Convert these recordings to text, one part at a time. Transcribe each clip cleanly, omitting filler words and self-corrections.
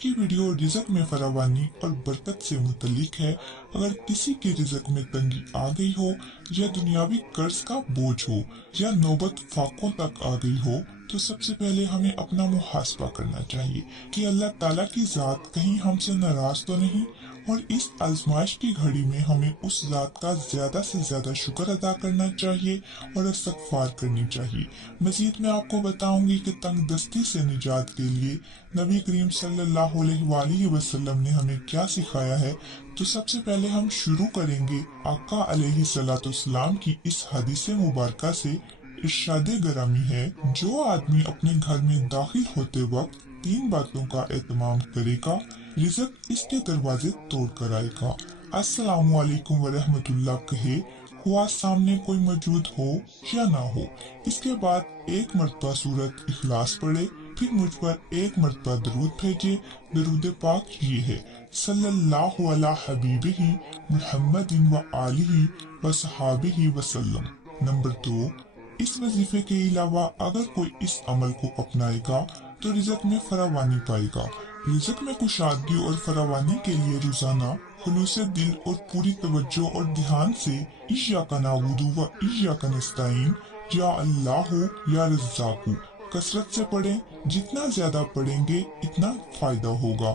की वीडियो रिज़्क में फरावानी और बरकत से मुतल्लिक है। अगर किसी के रिज़्क में तंगी आ गई हो या दुनियावी कर्ज का बोझ हो या नौबत फाकों तक आ गई हो तो सबसे पहले हमें अपना मुहासबा करना चाहिए कि अल्लाह ताला की ज़ात कहीं हमसे नाराज तो नहीं, और इस आजमाइश की घड़ी में हमें उस ज़ात का ज़्यादा से ज़्यादा शुक्र अदा करना चाहिए और इस्तग़फ़ार करनी चाहिए। मज़ीद मैं आपको बताऊंगी कि तंग दस्ती से निजात के लिए नबी करीम सल्लल्लाहु अलैहि वसल्लम ने हमें क्या सिखाया है। तो सबसे पहले हम शुरू करेंगे आका अलैहिस्सलाम की इस हदीस मुबारका से। इरशादे गरामी है, जो आदमी अपने घर में दाखिल होते वक्त 3 बातों का एहतमाम करेगा, रिज़्क इसके दरवाजे तोड़ कर आएगा। अस्सलामु अलैकुम वरहमतुल्लाह कहे, हुआ सामने कोई मौजूद हो या ना हो। इसके बाद एक मरतबा सूरत इखलास पढ़े, फिर मुझ पर एक मरतबा दरूद भेजे। दरूद पाक ये है, सल्लल्लाहु अला हबीबिही मुहम्मदिन व आलिही व सहाबिही वसल्लम। नंबर 2, इस वजीफे के अलावा अगर कोई इस अमल को अपनाएगा तो रिज़्क में फरावानी पाएगा। रिज़्क में कुशादगी और फरावानी के लिए रोजाना खुलूस दिल और पूरी तवज्जो और ध्यान से इय्याका नअबुदु व इय्याका नस्तईन, या अल्लाह या रज़्ज़ाकु कसरत से पढ़ें। जितना ज्यादा पढ़ेंगे इतना फायदा होगा।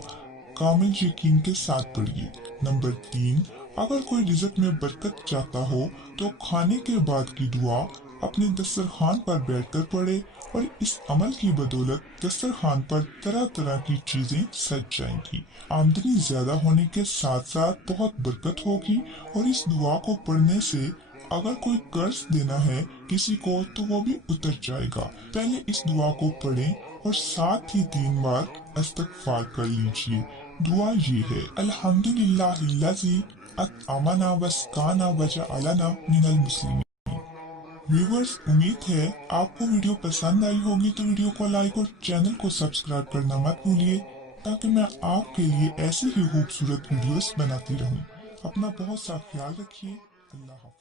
कामिल यकीन के साथ पढ़िए। नंबर 3, अगर कोई रिज़्क में बरकत चाहता हो तो खाने के बाद की दुआ अपने दस्तरखान पर बैठकर पढ़े, और इस अमल की बदौलत दस्तरखान पर तरह तरह की चीजें सज जाएंगी। आमदनी ज्यादा होने के साथ साथ बहुत बरकत होगी। और इस दुआ को पढ़ने से अगर कोई कर्ज देना है किसी को तो वो भी उतर जाएगा। पहले इस दुआ को पढ़ें और साथ ही 3 बार इस्तग़फ़ार कर लीजिए। दुआ ये है, अल्हम्दुलिल्लाहिल्लज़ी अतअमना वस्काना वजअलना मिनल मुस्लिमीन। व्यूवर्स, उम्मीद है आपको वीडियो पसंद आई होगी, तो वीडियो को लाइक और चैनल को सब्सक्राइब करना मत भूलिए, ताकि मैं आपके लिए ऐसी ही खूबसूरत वीडियोस बनाती रहूं। अपना बहुत सा ख्याल रखिए। अल्लाह हाफ़िज़।